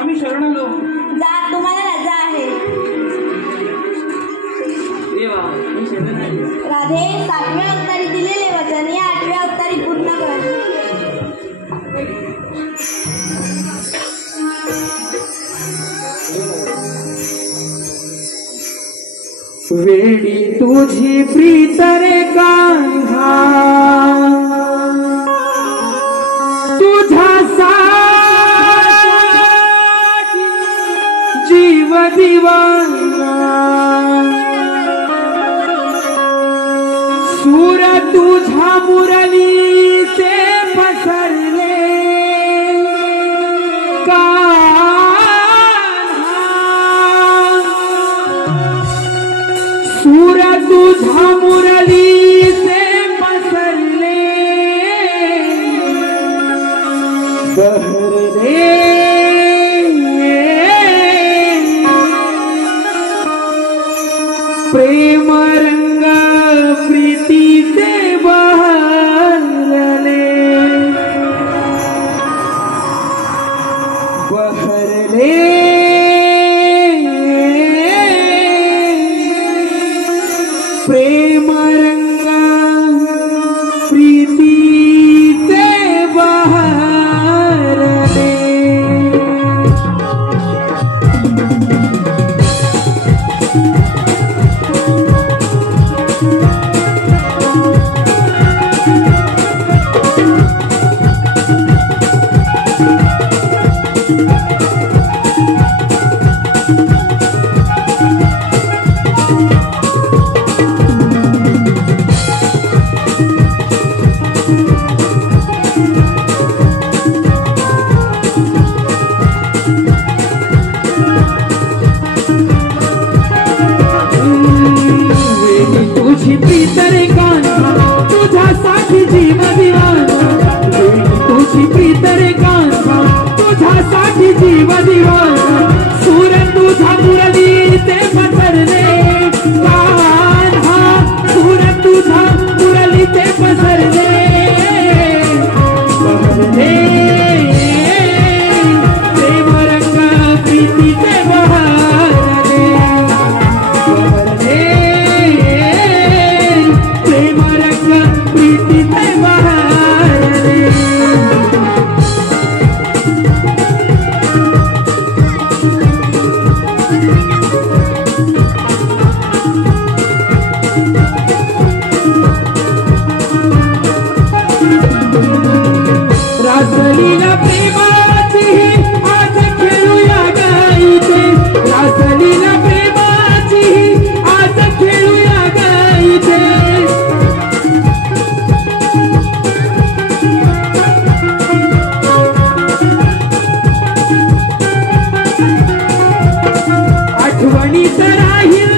आम्ही शरण आलो. जा, तुम्हाला लज्जा आहे. देवा मी शरण आहे. राधे, 7व्या अवतारी दिलेले वचन या 8व्या अवतारी पूर्ण कर. वेडी तुझी प्रीत रे कांधा, तुझा साठी जीव दिवाना. सूर तुझा मुरलीचे पसरले सूर तुझा मुरलीचे पसरले बहरले प्रेम रंग प्रीतीचे बहरले बहरले प्रेम रंग प्रीतीचे बहरले. तुझी प्रीत रे कांधा, तुझ्यासाठी जीव दिवाना. तुझी प्रीत रे कांधा, तुझ्यासाठी जीव दिवाना. सूर तुझा मुरलीचे पसरले कान्हा, सूर तुझा मुरलीचे पसरले बहरले प्रेम रंग प्रीतीचे बहरले बहरले प्रेम रंग प्रीतीचे बहरले. रासलीला प्रेमाची आज खेळूया गाईचे, रासलीला प्रेमाची आज खेळूया गाईचे. आठवणीत राहील